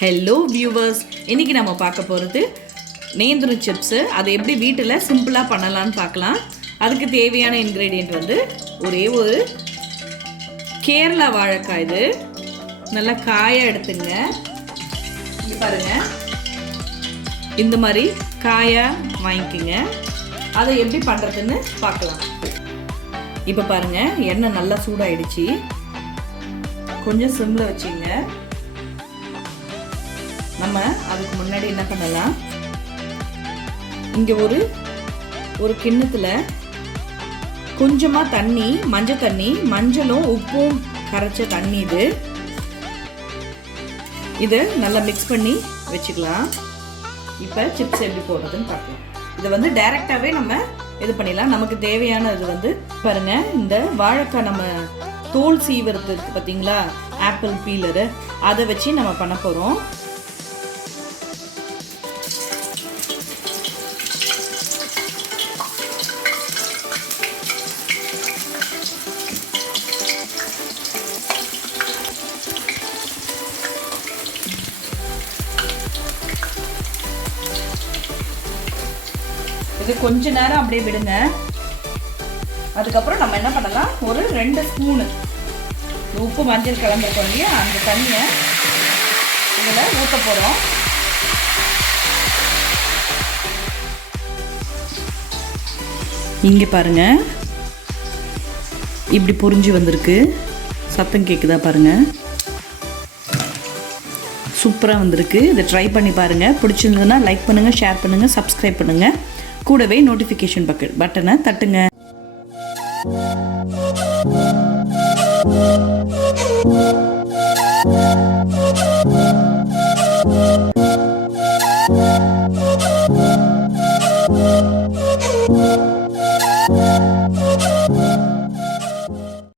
Hello viewers, இன்றைக்கி நம்ம பார்க்க போகிறது நேந்திரம் சிப்ஸு. அதை எப்படி வீட்டில் சிம்பிளாக பண்ணலான்னு பார்க்கலாம். அதுக்கு தேவையான இன்க்ரீடியண்ட் வந்து ஒரே ஒரு கேரளா வாழைக்காய். இது நல்லா காயாக எடுத்துங்க. இங்கே பாருங்கள், இந்த மாதிரி காயாக வாங்கிக்கோங்க. அதை எப்படி பண்ணுறதுன்னு பார்க்கலாம். இப்போ பாருங்கள், எண்ணெய் நல்லா சூடாயிடுச்சு. கொஞ்சம் சிம்மில் வச்சுங்க. நம்ம அதுக்கு முன்னாடி என்ன பண்ணலாம், இங்கே ஒரு கிண்ணத்தில் கொஞ்சமாக தண்ணி, மஞ்சள் தண்ணி, மஞ்சளும் உப்பும் கரைச்ச தண்ணி இது நல்லா மிக்ஸ் பண்ணி வச்சுக்கலாம். இப்போ சிப்ஸ் எப்படி போடுறதுன்னு பார்க்கலாம். இதை வந்து டைரெக்டாகவே நம்ம இது பண்ணிடலாம். நமக்கு தேவையான இது வந்து பாருங்கள், இந்த வாழைக்காய் நம்ம தோல் சீவறது பார்த்தீங்களா, ஆப்பிள் பீலரு, அதை வச்சு நம்ம பண்ண போகிறோம். இது கொஞ்ச நேரம் அப்படியே விடுங்க. அதுக்கப்புறம் நம்ம என்ன பண்ணலாம், ஒரு 2 ஸ்பூனு உப்பு மஞ்சள் கலந்துருக்கோம் இல்லையா, அந்த தண்ணியை இதில் ஊற்ற போகிறோம். இங்கே பாருங்க, இப்படி பொரிஞ்சு வந்திருக்கு. சத்தம் கேட்குதா பாருங்கள், சூப்பராக வந்திருக்கு. இதை ட்ரை பண்ணி பாருங்கள். பிடிச்சிருந்ததுன்னா லைக் பண்ணுங்கள், ஷேர் பண்ணுங்கள், சப்ஸ்கிரைப் பண்ணுங்கள். கூடவே நோட்டிஃபிகேஷன் பட்டனை தட்டுங்க.